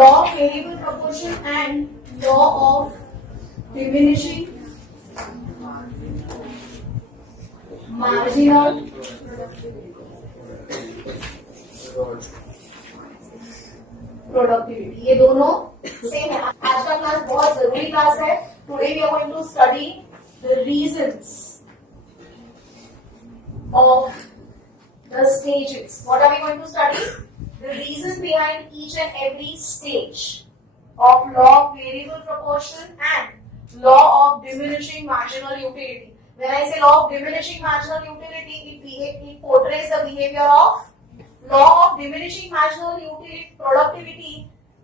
law of variable proportion and law of diminishing marginal productivity, ये दोनों same है। आज का क्लास बहुत जरूरी क्लास है। Today we are going to study the reasons of the stages. What are we going to study? The reason behind each and every stage of law of variable proportion and law of diminishing marginal utility. When I say law of diminishing marginal utility, it portrays the behavior of law of diminishing marginal utility productivity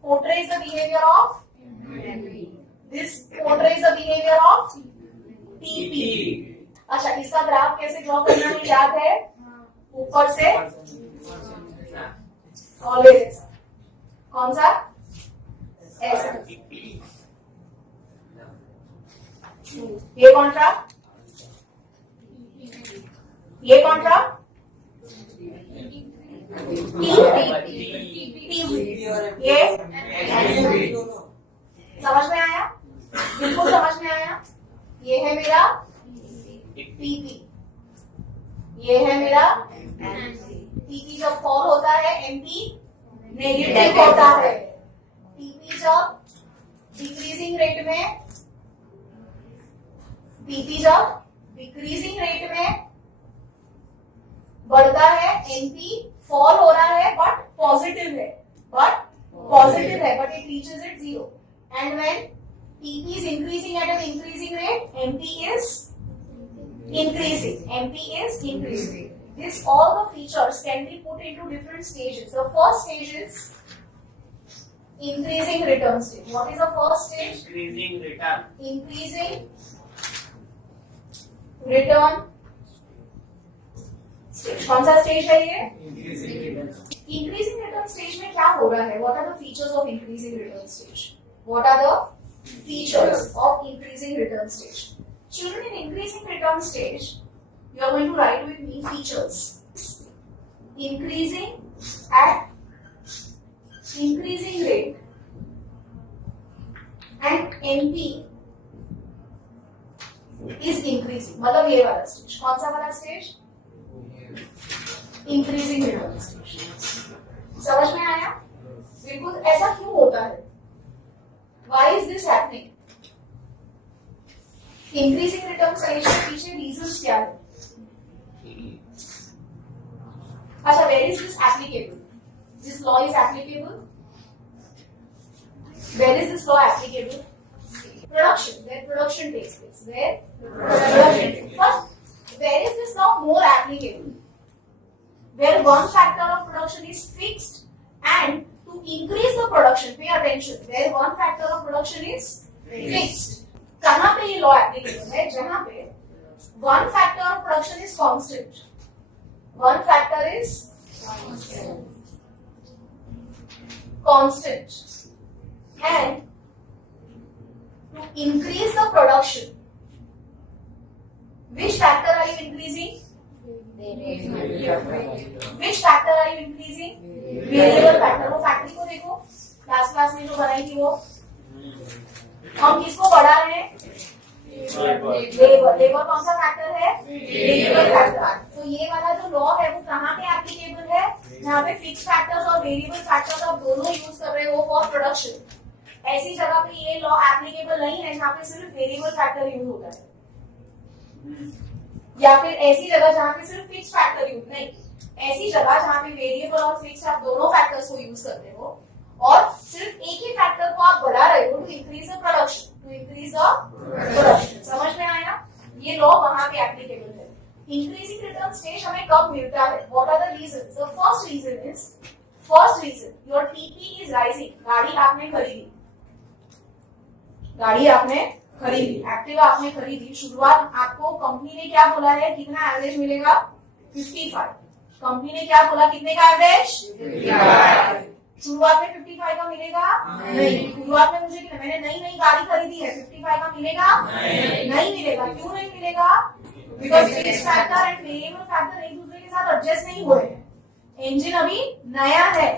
portrays the behavior of this portrays the behavior of TP। अच्छा, इसका graph कैसे draw करना है याद है? ऊपर से always ऐसा। कौन सा? ऐसा। ये कौन सा? ये कौन सा? ये समझ में आया? बिल्कुल समझ में आया। ये है मेरा टीपी, ये है मेरा टीपी। जब फॉल होता है एमपी नेगेटिव होता है। टीपी जब डिक्रीजिंग रेट में, टीपी जब डिक्रीजिंग रेट में बढ़ता है, एनपी फॉल हो रहा है बट पॉजिटिव है, but it reaches it zero. And when TP is increasing at an increasing rate, MP is increasing। This all the features can be put into different stages. The first stage is increasing return stage. What is the first stage? Increasing return stage। कौन सा stage है ये? Increasing return stage में क्या हो रहा है? What are the features of increasing return stage? What are the features of increasing return stage? Children, in increasing return stage, you are going to write with me features. Increasing at increasing rate and NP is increasing। मतलब ये वाला stage. कौन सा वाला stage? Increasing return stage. समझ में आया? बिल्कुल। ऐसा क्यों होता है? Why is this happening? Increasing return stage के पीछे रीजंस क्या है? अच्छा, where is this applicable? This law is applicable. Where is this law applicable? Production, where production takes place. Where production takes place. First, where is this law more applicable? Where one factor of production is fixed and to increase the production, pay attention, where one factor of production is fixed. कहाँ पे ये law applicable है? जहां पे one factor of production is constant, one factor is constant and to increase the production, which factor are you increasing? Which factor are you increasing? Variable factor। वो factory को देखो, last class में जो बनाई थी वो, हम किसको बढ़ा रहे हैं? लेबर। लेबर कौन सा फैक्टर है? Variable factor. तो ये वाला जो लॉ है वो कहाँ पे एप्लीकेबल है? जहाँ पे फिक्स फैक्टर्स और वेरिएबल फैक्टर्स आप दोनों यूज कर रहे हो फॉर प्रोडक्शन। ऐसी जगह पे ये लॉ एप्लीकेबल नहीं है जहाँ पे सिर्फ वेरिएबल फैक्टर यूज होता है, या फिर ऐसी जगह जहाँ पे सिर्फ फिक्स फैक्टर यूज नहीं, ऐसी जगह जहाँ पे वेरिएबल और फिक्स आप दोनों फैक्टर्स को यूज करते हो और सिर्फ एक ही फैक्टर को आप बढ़ा रहे हो to increase the production, to increase the production. समझ में आया? ये लॉ वहां पे एप्लीकेबल है। इंक्रीजिंग रिटर्न स्टेज हमें कब मिलता है? What are the reasons? The first reason your TP is rising. गाड़ी आपने खरीदी, एक्टिवा आपने खरीदी। शुरुआत आपको कंपनी ने क्या बोला है? कितना एवरेज मिलेगा? 55। कंपनी ने क्या बोला? कितने का एवरेज? 55। शुरुआत में 55 का मिलेगा? नहीं। शुरुआत में मुझे मैंने नई गाड़ी खरीदी है, 55 का मिलेगा? नहीं मिलेगा। क्यों नहीं मिलेगा? Because fix factor and variable factor एक दूसरे के साथ एडजस्ट नहीं हुए हैं। इंजन अभी नया है,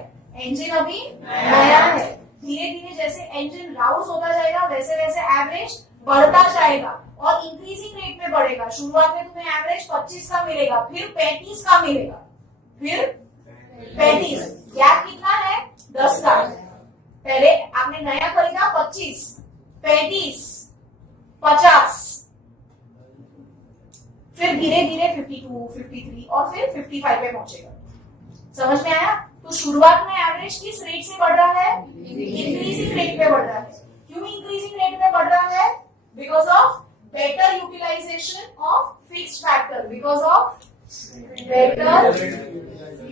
धीरे करेंगे, जैसे इंजन राउस होता जाएगा वैसे वैसे एवरेज बढ़ता जाएगा और इंक्रीजिंग रेट में बढ़ेगा। शुरुआत में तुम्हें एवरेज 25 का मिलेगा, फिर 35 का मिलेगा, फिर 35। गैप कितना है? 10 का। पहले आपने नया खरीदा 25, 35, 50, फिर धीरे धीरे 52, 53 और फिर 55 पे पहुंचेगा। समझ में आया? तो शुरुआत में एवरेज किस रेट से बढ़ रहा है? इंक्रीजिंग रेट पे बढ़ रहा है। क्यों इंक्रीजिंग रेट में बढ़ रहा है? Because of better utilisation of fixed factor, because of better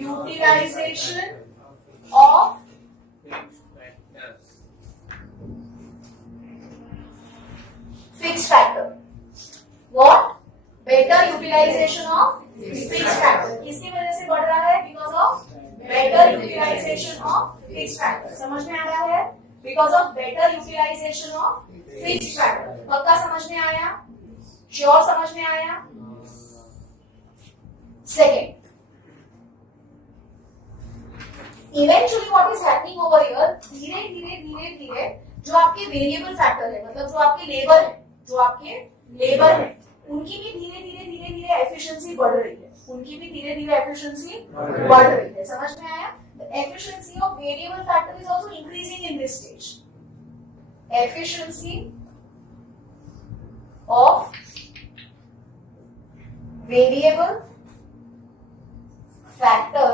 utilisation of fixed factor. What? Better utilisation of fixed factor. किसकी वजह से बढ़ रहा है? Because of better utilisation of fixed factor. समझ में आ रहा है? Because of better utilisation of fixed factor. पक्का समझ में आया? श्योर समझ में आया? Second, eventually what is happening over here, धीरे धीरे धीरे धीरे जो आपके वेरिएबल फैक्टर है, मतलब जो आपके लेबर है, जो आपके लेबर है, उनकी भी धीरे धीरे धीरे धीरे एफिशिएंसी बढ़ रही है, उनकी भी धीरे धीरे एफिशिएंसी बढ़ रही है। समझ में आया? The efficiency of variable factor is also increasing in this stage. Efficiency of variable factor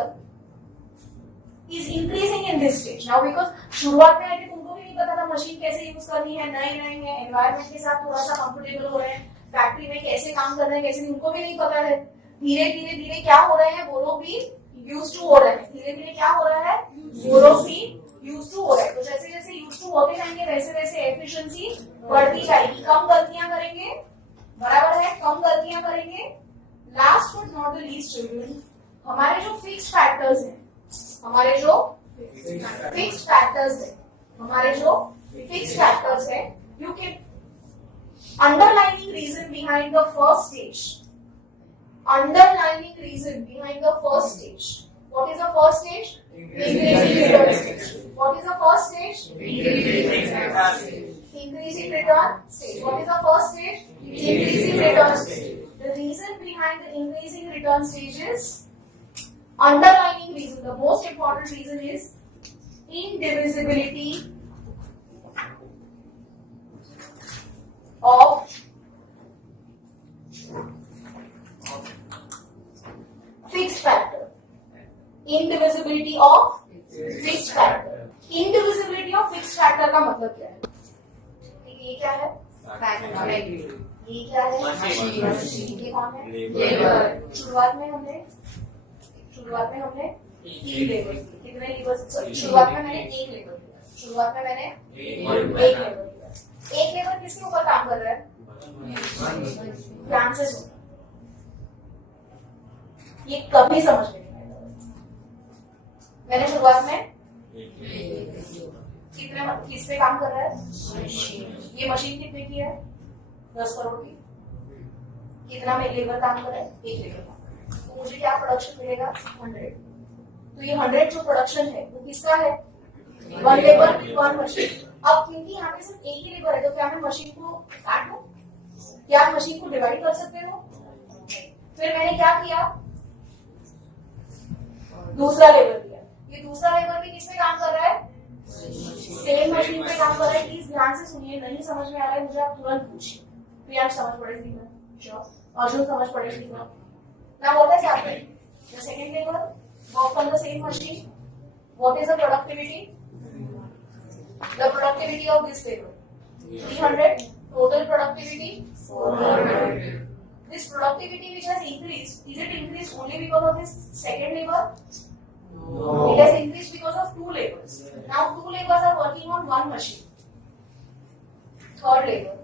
is increasing in this stage. Now because शुरुआत में आके तुमको भी नहीं पता था मशीन कैसे यूज करनी है, नए नए है, एनवायरमेंट के साथ थोड़ा सा कंफर्टेबल हो रहे हैं, फैक्ट्री में कैसे काम कर रहे हैं, कैसे उनको भी नहीं पता है। धीरे धीरे धीरे क्या हो रहे हैं, वो लोग भी यूज टू हो रहे हैं। धीरे धीरे क्या हो रहा है, वो लोग भी यूज टू हो रहे हैं। तो जैसे जैसे यूज टू होते जाएंगे वैसे वैसे एफिशिएंसी बढ़ती जाएगी। कम गलतियां करेंगे, बराबर है, कम गलतियां करेंगे। Last but not the least children, हमारे जो फिक्स्ड फैक्टर्स हैं, हमारे जो फिक्स्ड फैक्टर्स है, हमारे जो फिक्स्ड फैक्टर्स है, you can underlining reason behind the first stage. Underlining reason behind the first stage. What is the first stage? Increasing return stage. What is the first stage? Increasing return stage. What is the first stage? Increasing return stage. The reason behind the increasing return stage is underlining reason. The most important reason is indivisibility of fixed factor. Indivisibility of fixed factor. Indivisibility of fixed factor का मतलब क्या है? ये क्या है? ये क्या है? ये कौन है? लेबर। शुरुआत में हमने तीन लेबर, कितने लेबर? शुरुआत में मैंने एक लेबर दिया, शुरुआत में मैंने एक लेबर दिया। एक लेबर किसके ऊपर काम कर रहा है? ध्यान से सुनो, ये कभी समझ में नहीं आएगा। मैंने शुरुआत में किस पे काम कर रहा है? ये मशीन कितने की है? 10 करोड़ की। कितना में लेबर काम कर रहा है? एक लेबर काम कर रहा है। तो मुझे क्या प्रोडक्शन मिलेगा? 100। तो ये 100 जो प्रोडक्शन है वो किसका है? 1 लेबर 1 मशीन। अब क्योंकि यहाँ पे सिर्फ एक ही लेबर है, तो क्या मैं मशीन को काट दूं? क्या मशीन को डिवाइड कर सकते हो? फिर मैंने क्या किया? दूसरा लेबर दिया। ये दूसरा लेबर भी किस पे काम कर रहा है? सेम मशीन पे काम कर रहा है। प्लीज ध्यान से सुनिए, नहीं समझ में आ रहा है मुझे आप तुरंत पूछिए, फिर आप समझ पड़ेगी ना। श्योर, अर्जुन समझ पड़ेगी ना। Now what has happened? The second labor worked on the same machine. What is the productivity? The productivity of this labor 300. Total productivity 400. This productivity which has increased, is it increased only because of this second labor? No. It has increased because of 2 labors. Now 2 labors are working on 1 machine. Third labor.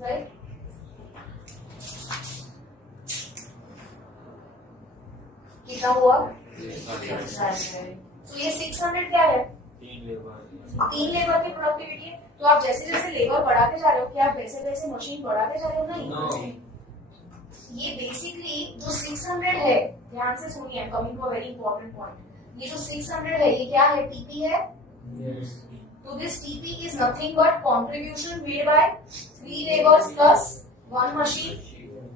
Right? कितना हुआ? तो ये 600 क्या है? 3 labour की productivity है। तो आप जैसे जैसे लेबर बढ़ाते जा रहे हो, क्या आप वैसे वैसे मशीन बढ़ाते जा रहे हो? नहीं। ये बेसिकली जो 600 है, ध्यान से सुनिए, coming to a very important point, ये जो 600 है ये क्या है, टीपी है। तो this TP is nothing but contribution made by 3 labours plus 1 machine.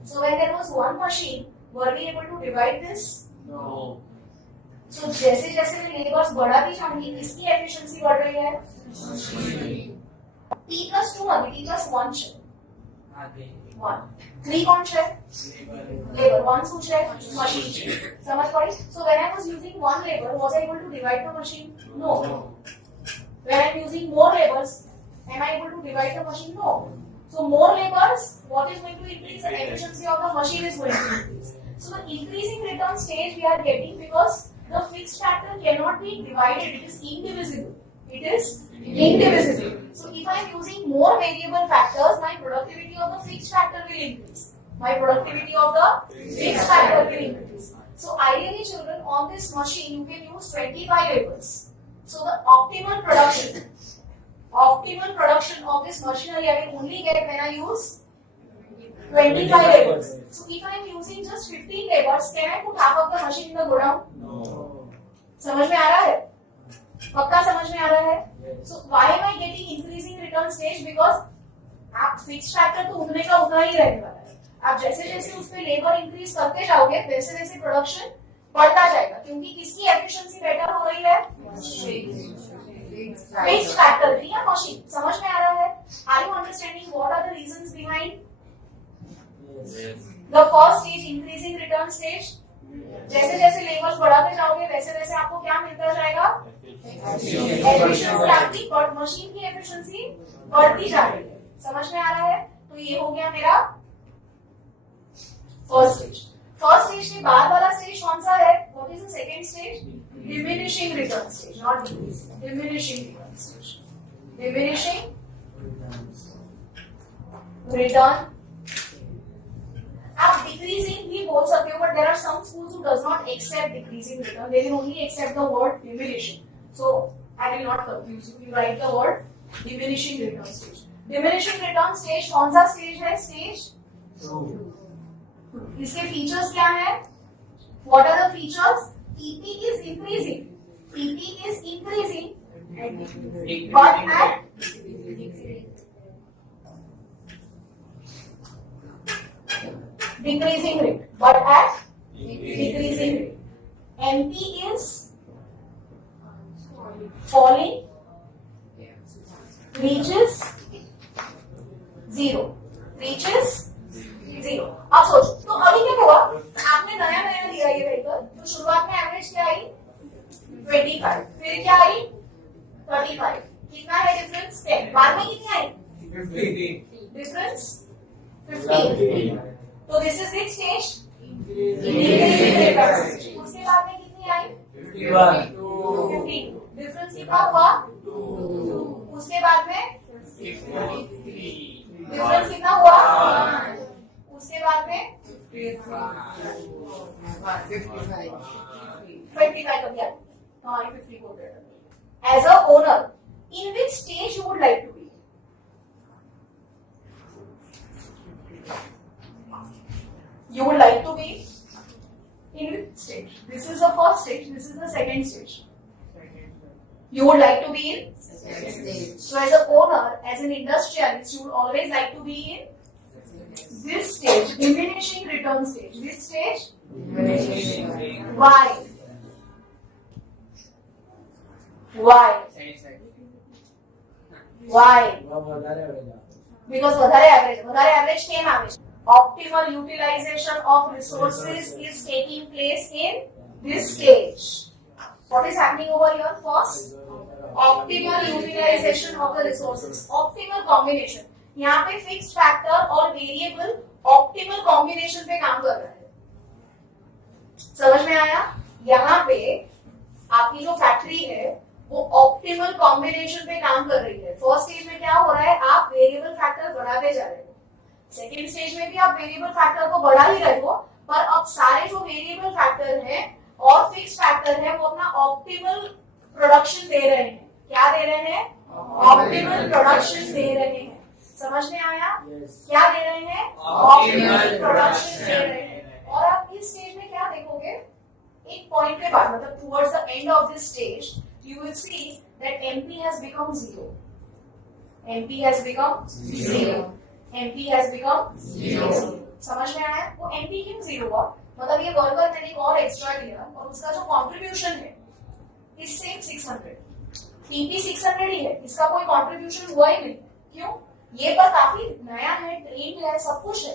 So when there was 1 machine, were we able to divide this? No. So जैसे जैसे मैं लेबर्स बढ़ाती जाऊंगी, किसकी एफिशिएंसी बढ़ रही है? T plus 2 आगे, T plus 1 છે. 1. 3 कौन છે? Labor. 1 શું છે? Machine છે. समझ पड़ी? So when I was using 1 labor, was I able to divide the machine? No. When I am using more labors, am I able to divide the machine? No. So more labors, what is going to increase? The efficiency of the machine is going to increase. So the increasing return stage we are getting because the fixed factor cannot be divided. It is indivisible. It is indivisible. So if I am using more variable factors, my productivity of the fixed factor will increase. My productivity of the fixed factor will increase. So ideally, children, on this machine you can use 25 labors. So the optimal production of this machinery I will only get when I use 25 labors. So if I am using just 15 labors, can I put half of the machine in the godown? No. समझ में आ रहा है? पक्का समझ में आ रहा है? So why am I getting increasing return stage? Because आप फिक्स फैक्टर तो उतने का उतना ही रहने वाला है. आप जैसे जैसे उस पे लेबर इंक्रीज करते जाओगे, वैसे वैसे प्रोडक्शन बढ़ता जाएगा, क्योंकि किसकी एफिशिएंसी बेटर हो रही है? फिक्स्ड फैक्टर की या मशीन. समझ में आ रहा है? Are you understanding what are the reasons behind the first stage, increasing return stage? जैसे जैसे लेवल्स बढ़ाते जाओगे वैसे वैसे आपको क्या मिलता जाएगा? एफिशिएंसी आपकी, बट मशीन की एफिशिएंसी बढ़ती जा रही है. समझ में आ रहा है? तो ये हो गया मेरा फर्स्ट स्टेज. फर्स्ट स्टेज के बाद वाला स्टेज कौन सा है? What is the second stage? Diminishing return stage, not decreasing. Diminishing return stage. Diminishing return. आप डिक्रीजिंग भी बोल सकते हो, but there are some schools who does not accept decreasing return. They will only accept the word diminishing. So I will not confuse you. You write the word diminishing return stage. Diminishing return stage कौन सा stage है? Stage 2. इसके features क्या है? What are the features? TP is increasing. TP is increasing but at decreasing rate. But at decreasing rate. MP is falling, reaches 0. Reaches 0. अब सोचो, तो अभी क्या हुआ? आपने नया नया लिया ये व्हीकल, तो शुरुआत में एवरेज क्या आई? 25. फिर क्या आई? 35. कितना है डिफरेंस? 10. बाद में कितनी आई? 50. डिफरेंस 15. तो this is which stage? Increasing. उसके बाद में कितनी आई? 15. डिफरेंस कितना हुआ? 2. उसके बाद में डिफरेंस कितना हुआ? उसके बाद में 55 हो गया. हाँ, 50 हो गया. As a owner, in which stage you would like to be? You would like to be in which stage? This is the first stage. This is the second stage. You would like to be in second stage. So, as an owner, as an industrialist, you would always like to be in this stage, diminishing return stage. This stage? Diminishing. Why? Why? Why? Because વધારે average કેમ આવે છે? Optimal utilization of resources is taking place in this stage. What is happening over here? First, optimal utilization of the resources. Optimal combination. यहाँ पे fixed factor और variable optimal combination पे काम कर रहा है. समझ में आया? यहाँ पे आपकी जो फैक्ट्री है वो ऑप्टिमल कॉम्बिनेशन पे काम कर रही है. फर्स्ट स्टेज में क्या हो रहा है? आप वेरिएबल फैक्टर बढ़ाते जा रहे हो. सेकेंड स्टेज में भी आप वेरिएबल फैक्टर को बढ़ा ही रहे हो, पर अब सारे जो वेरिएबल फैक्टर हैं और फिक्स फैक्टर है वो अपना ऑप्टिमल प्रोडक्शन दे रहे हैं. क्या दे रहे हैं? ऑप्टिमल प्रोडक्शन दे रहे हैं. समझ में आया? Yes. क्या दे रहे हैं? Optimal optimal production production. दे रहे हैं। और आप इस स्टेज में क्या देखोगे, एक पॉइंट के बाद मतलब towards the end of this stage you will see that MP has become zero, MP has become zero, MP has become zero. समझ में आया? वो एमपी क्यों जीरो हुआ? मतलब ये वर्कर मैंने एक और एक्स्ट्रा लिया और उसका जो कंट्रीब्यूशन है इस सेम 600, टीपी 600 ही है, इसका कोई कंट्रीब्यूशन हुआ ही नहीं। क्यों? ये पर काफी नया है, ट्रेंड है, सब कुछ है,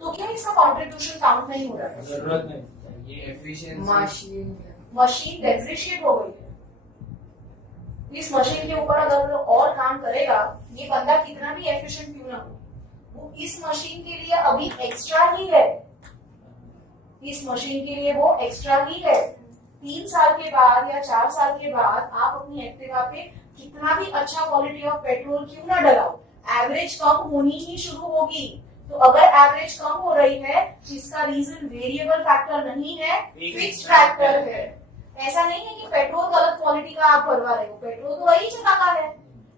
तो क्यों इसका कंट्रीब्यूशन काउंट नहीं हो रहा है? जरूरत नहीं, ये एफिशिएंसी मशीन डेप्रिशिएट हो गई है। इस मशीन के ऊपर अगर वो और काम करेगा, ये बंदा कितना भी एफिशिएंट क्यों ना हो, वो इस मशीन के लिए अभी एक्स्ट्रा ही है, इस मशीन के लिए वो एक्स्ट्रा ही है। 3 साल के बाद या 4 साल के बाद आप अपनी एक्टिवा पे कितना भी अच्छा क्वालिटी ऑफ पेट्रोल क्यों ना डलाओ, एवरेज कम होनी ही शुरू होगी। तो अगर एवरेज कम हो रही है, इसका रीजन वेरिएबल फैक्टर नहीं है, फिक्स्ड फैक्टर है। ऐसा नहीं है कि पेट्रोल गलत क्वालिटी का आप भरवा रहे हो, पेट्रोल तो वही जगह का है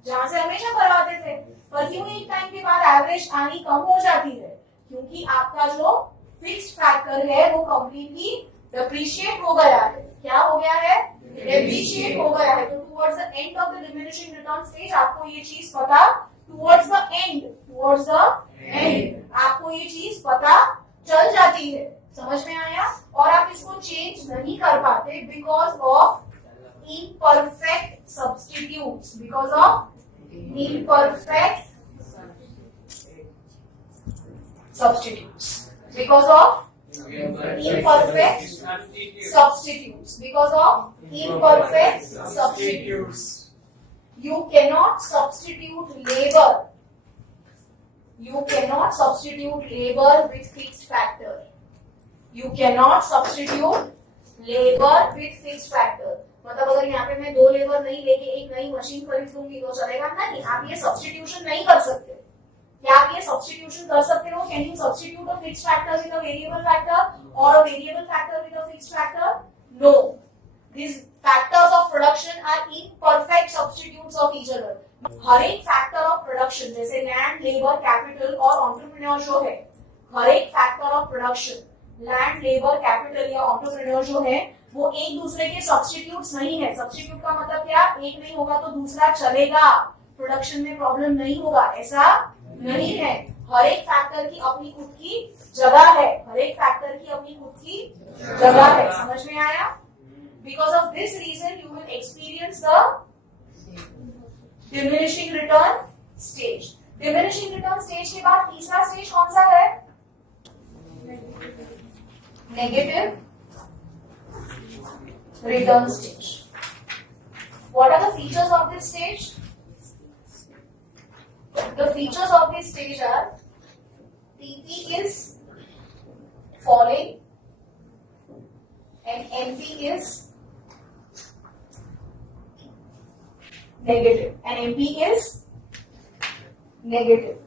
जहां से हमेशा भरवाते थे, पर क्यों एक टाइम के बाद एवरेज आनी कम हो जाती है? क्योंकि आपका जो फिक्स्ड फैक्टर है वो कंप्लीटली डेप्रिशिएट हो गया है। क्या हो गया है? डेप्रिशिएट हो गया है। तो towards the end of the diminishing return stage आपको ये चीज पता, टुवर्ड्स द एंड आपको ये चीज पता चल जाती है। समझ में आया? और आप इसको चेंज नहीं कर पाते because of imperfect substitutes, because of imperfect substitutes, because of imperfect substitutes, because of imperfect substitutes. You cannot substitute labor, you cannot substitute labor with fixed factor, you cannot substitute labor with fixed factor. मतलब अगर यहाँ पे मैं 2 labour नहीं लेके एक नई machine खरीद लूंगी तो चलेगा? नहीं, आप ये सब्स्टिट्यूशन नहीं कर सकते। क्या आप ये सब्स्टिट्यूशन कर सकते हो? Can you substitute a fixed factor with a variable factor और a variable factor with a fixed factor? No, these factors of production are imperfect substitutes of each other. हर एक फैक्टर ऑफ प्रोडक्शन जैसे land, labour, capital और entrepreneur जो है, हर एक factor of production land, labour, capital या entrepreneur जो है वो एक दूसरे के सब्स्टिट्यूट्स नहीं है। सब्स्टिट्यूट का मतलब क्या? एक नहीं होगा तो दूसरा चलेगा, प्रोडक्शन में प्रॉब्लम नहीं होगा, ऐसा नहीं है। हर एक फैक्टर की अपनी खुद की जगह है, हर एक फैक्टर की अपनी खुद की जगह है। समझ में आया? Because of this reason you will experience the diminishing return stage. Diminishing return stage के बाद तीसरा स्टेज कौन सा है? Negative return stage. What are the features of this stage? The features of this stage are TP is falling and MP is negative and MP is negative.